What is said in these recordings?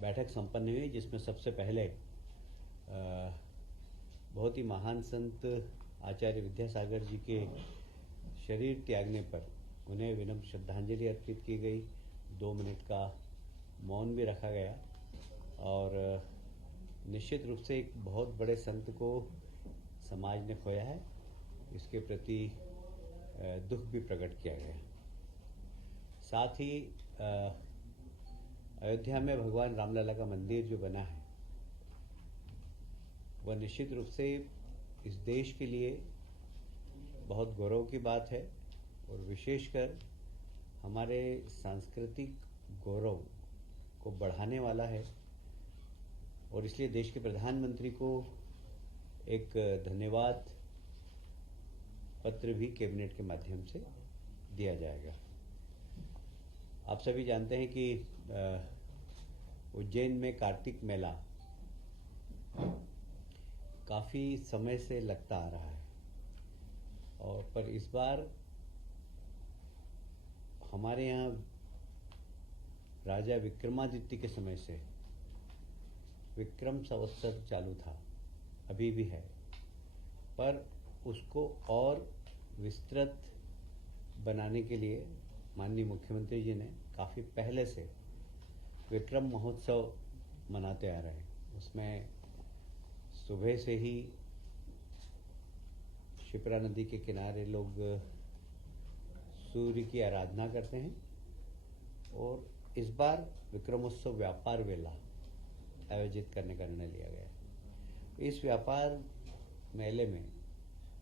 बैठक संपन्न हुई, जिसमें सबसे पहले बहुत ही महान संत आचार्य विद्यासागर जी के शरीर त्यागने पर उन्हें विनम्र श्रद्धांजलि अर्पित की गई। 2 मिनट का मौन भी रखा गया और निश्चित रूप से एक बहुत बड़े संत को समाज ने खोया है, इसके प्रति दुख भी प्रकट किया गया। साथ ही अयोध्या में भगवान रामलला का मंदिर जो बना है वह निश्चित रूप से इस देश के लिए बहुत गौरव की बात है और विशेषकर हमारे सांस्कृतिक गौरव को बढ़ाने वाला है। और इसलिए देश के प्रधानमंत्री को एक धन्यवाद पत्र भी कैबिनेट के माध्यम से दिया जाएगा। आप सभी जानते हैं कि उज्जैन में कार्तिक मेला काफ़ी समय से लगता आ रहा है और पर इस बार हमारे यहाँ राजा विक्रमादित्य के समय से विक्रम संवत्सर चालू था, अभी भी है, पर उसको और विस्तृत बनाने के लिए माननीय मुख्यमंत्री जी ने काफ़ी पहले से विक्रम महोत्सव मनाते आ रहे हैं। उसमें सुबह से ही शिप्रा नदी के किनारे लोग सूर्य की आराधना करते हैं और इस बार विक्रमोत्सव व्यापार मेला आयोजित करने का निर्णय लिया गया है। इस व्यापार मेले में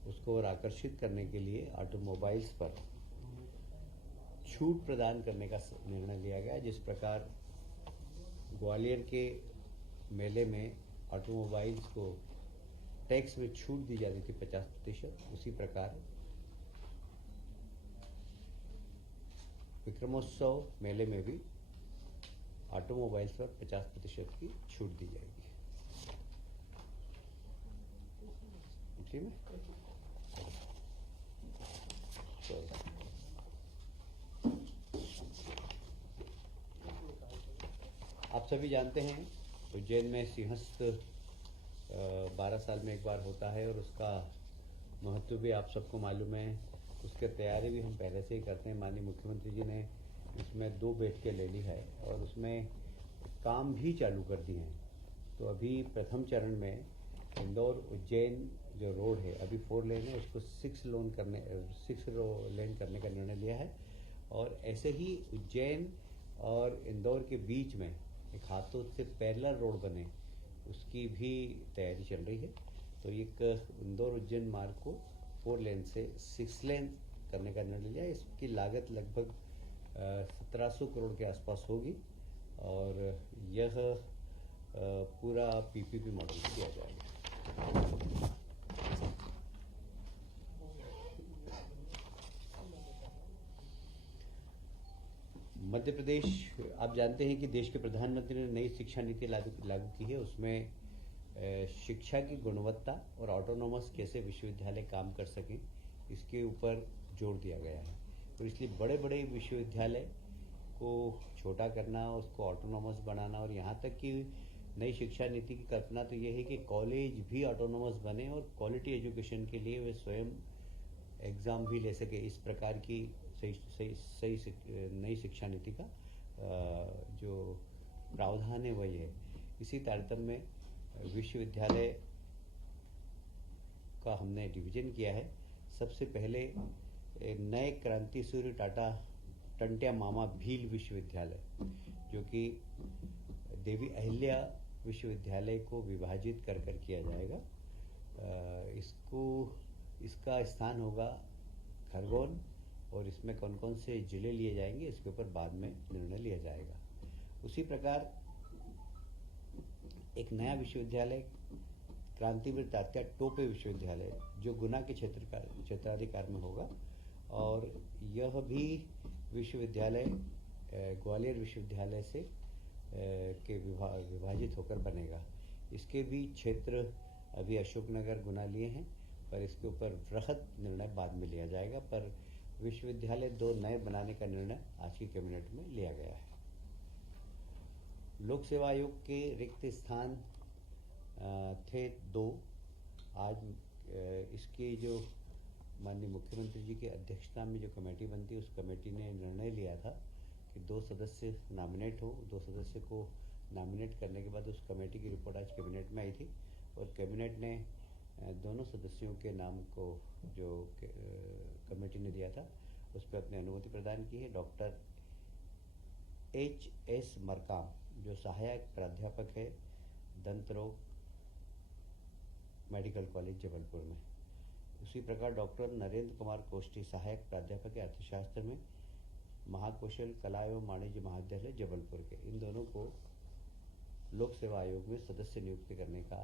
उसको और आकर्षित करने के लिए ऑटोमोबाइल्स पर छूट प्रदान करने का निर्णय लिया गया। जिस प्रकार ग्वालियर के मेले में ऑटोमोबाइल्स को टैक्स में छूट दी जाती थी 50%, उसी प्रकार विक्रमोत्सव मेले में भी ऑटोमोबाइल्स पर 50% की छूट दी जाएगी। ठीक है। आप सभी जानते हैं उज्जैन में सिंहस्थ 12 साल में एक बार होता है और उसका महत्व भी आप सबको मालूम है। उसकी तैयारी भी हम पहले से ही करते हैं। माननीय मुख्यमंत्री जी ने इसमें 2 बैठकें ले ली है और उसमें काम भी चालू कर दिए हैं। तो अभी प्रथम चरण में इंदौर उज्जैन जो रोड है, अभी 4 लेन है, उसको 6 लेन करने का निर्णय लिया है। और ऐसे ही उज्जैन और इंदौर के बीच में एक हाथों से पैरेलल रोड बने, उसकी भी तैयारी चल रही है। तो एक इंदौर उज्जैन मार्ग को 4 लेन से 6 लेन करने का निर्णय लिया। इसकी लागत लगभग 1700 करोड़ के आसपास होगी और यह पूरा पीपीपी मॉडल किया जाएगा। मध्य प्रदेश, आप जानते हैं कि देश के प्रधानमंत्री ने नई शिक्षा नीति लागू की है। उसमें शिक्षा की गुणवत्ता और ऑटोनॉमस कैसे विश्वविद्यालय काम कर सकें, इसके ऊपर जोर दिया गया है। तो इसलिए बड़े बड़े विश्वविद्यालय को छोटा करना, उसको ऑटोनॉमस बनाना और यहाँ तक कि नई शिक्षा नीति की कल्पना तो ये है कि कॉलेज भी ऑटोनॉमस बने और क्वालिटी एजुकेशन के लिए वे स्वयं एग्ज़ाम भी ले सके। इस प्रकार की सही नई शिक्षा नीति का जो प्रावधान है वही है। इसी तारतम्य में विश्वविद्यालय का हमने डिवीजन किया है। सबसे पहले नए क्रांति सूर्य टाटा टंट्या मामा भील विश्वविद्यालय, जो कि देवी अहिल्या विश्वविद्यालय को विभाजित कर किया जाएगा। इसका स्थान होगा खरगोन और इसमें कौन कौन से जिले लिए जाएंगे इसके ऊपर बाद में निर्णय लिया जाएगा। उसी प्रकार एक नया विश्वविद्यालय क्रांतिवीर तात्या टोपे विश्वविद्यालय जो गुना के क्षेत्राधिकार में होगा और यह भी विश्वविद्यालय ग्वालियर विश्वविद्यालय से के विभाजित होकर बनेगा। इसके भी क्षेत्र अभी अशोकनगर गुना लिए हैं, पर इसके ऊपर वृहद निर्णय बाद में लिया जाएगा। पर विश्वविद्यालय 2 नए बनाने का निर्णय आज की कैबिनेट में लिया गया है। लोक सेवा आयोग के रिक्त स्थान थे 2। आज इसकी जो माननीय मुख्यमंत्री जी की अध्यक्षता में जो कमेटी बनती है, उस कमेटी ने निर्णय लिया था कि 2 सदस्य नॉमिनेट हो। 2 सदस्य को नॉमिनेट करने के बाद उस कमेटी की रिपोर्ट आज कैबिनेट में आई थी और कैबिनेट ने दोनों सदस्यों के नाम को जो कमेटी ने दिया था उस पर अपनी अनुमति प्रदान की है। Doctor H.S. मरकाम जो सहायक प्राध्यापक है दंत रोग मेडिकल कॉलेज जबलपुर में। उसी प्रकार डॉक्टर नरेंद्र कुमार कोष्टी सहायक प्राध्यापक है अर्थशास्त्र में महाकौशल कला एवं वाणिज्य महाविद्यालय जबलपुर के। इन दोनों को लोक सेवा आयोग में सदस्य नियुक्त करने का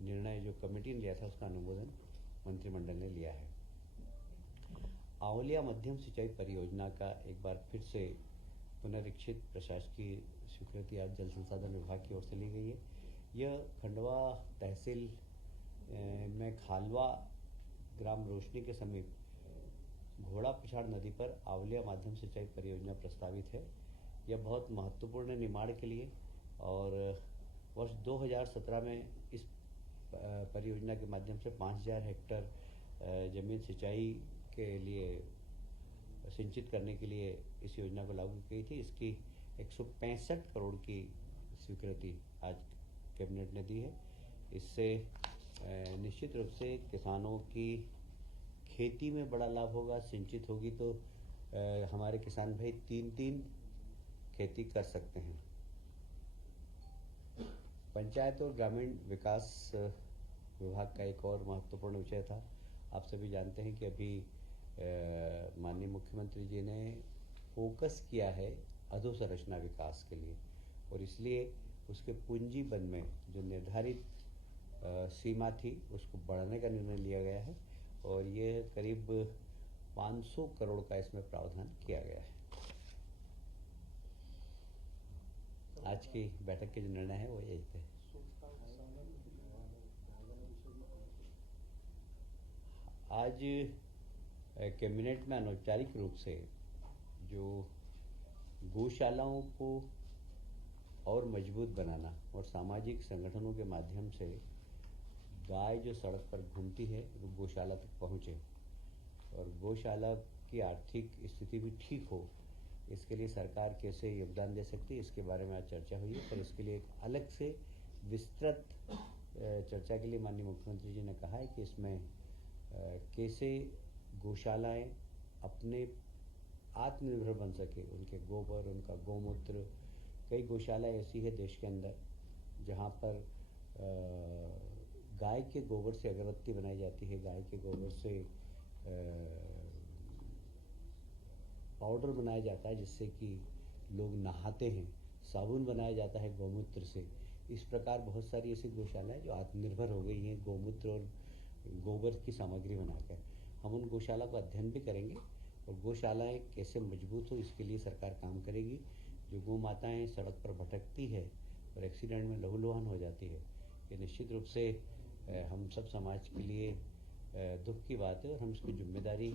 निर्णय जो कमेटी ने लिया था उसका अनुमोदन मंत्रिमंडल ने लिया है। आंवलिया मध्यम सिंचाई परियोजना का एक बार फिर से पुनरीक्षित प्रशासकीय स्वीकृति आज जल संसाधन विभाग की ओर से ली गई है। यह खंडवा तहसील में खालवा ग्राम रोशनी के समीप घोड़ा पिछाड़ नदी पर आंवलिया माध्यम सिंचाई परियोजना प्रस्तावित है। यह बहुत महत्वपूर्ण है निमाड़ के लिए और वर्ष 2017 में इस परियोजना के माध्यम से 5000 हेक्टेयर जमीन सिंचाई के लिए सिंचित करने के लिए इस योजना को लागू की गई थी। इसकी 165 करोड़ की स्वीकृति आज कैबिनेट ने दी है। इससे निश्चित रूप से किसानों की खेती में बड़ा लाभ होगा। सिंचित होगी तो हमारे किसान भाई 3 खेती कर सकते हैं। पंचायत और ग्रामीण विकास विभाग का एक और महत्वपूर्ण विषय था। आप सभी जानते हैं कि अभी माननीय मुख्यमंत्री जी ने फोकस किया है अधोसंरचना विकास के लिए और इसलिए उसके पूंजी बन में जो निर्धारित सीमा थी उसको बढ़ाने का निर्णय लिया गया है और ये करीब 500 करोड़ का इसमें प्रावधान किया गया है। आज की बैठक के जो निर्णय है वो यही थे। आज कैबिनेट में अनौपचारिक रूप से जो गौशालाओं को और मजबूत बनाना और सामाजिक संगठनों के माध्यम से गाय जो सड़क पर घूमती है वो गौशाला तक पहुँचे और गौशाला की आर्थिक स्थिति भी ठीक हो, इसके लिए सरकार कैसे योगदान दे सकती है इसके बारे में आज चर्चा हुई है। पर इसके लिए एक अलग से विस्तृत चर्चा के लिए माननीय मुख्यमंत्री जी ने कहा है कि इसमें कैसे गौशालाएं अपने आत्मनिर्भर बन सके, उनके गोबर, उनका गौमूत्र। कई गौशालाएं ऐसी है देश के अंदर जहां पर गाय के गोबर से अगरबत्ती बनाई जाती है, गाय के गोबर से पाउडर बनाया जाता है जिससे कि लोग नहाते हैं, साबुन बनाया जाता है गौमूत्र से। इस प्रकार बहुत सारी ऐसी गौशालाएं जो आत्मनिर्भर हो गई हैं गौमूत्र और गोबर की सामग्री बनाकर। हम उन गौशाला का अध्ययन भी करेंगे और गौशालाएं कैसे मजबूत हो इसके लिए सरकार काम करेगी। जो गौ माताएँ सड़क पर भटकती है और एक्सीडेंट में लहूलुहान हो जाती है, ये निश्चित रूप से हम सब समाज के लिए दुख की बात है और हम इसकी जिम्मेदारी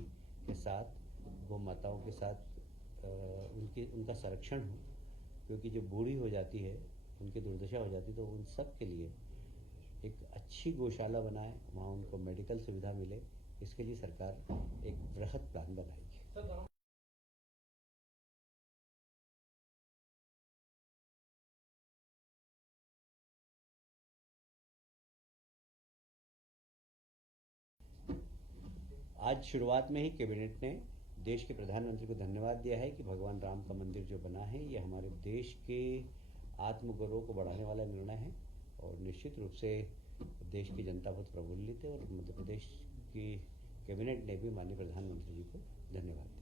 के साथ गौ माताओं के साथ उनका संरक्षण हो, क्योंकि जो बूढ़ी हो जाती है, उनकी दुर्दशा हो जाती है, तो उन सब के लिए एक अच्छी गौशाला बनाए, वहाँ उनको मेडिकल सुविधा मिले, इसके लिए सरकार एक वृहद प्लान बनाएगी। आज शुरुआत में ही कैबिनेट ने देश के प्रधानमंत्री को धन्यवाद दिया है कि भगवान राम का मंदिर जो बना है ये हमारे देश के आत्मगौरव को बढ़ाने वाला निर्णय है और निश्चित रूप से देश की जनता बहुत प्रफुल्लित है और मध्य प्रदेश की कैबिनेट ने भी माननीय प्रधानमंत्री जी को धन्यवाद दिया।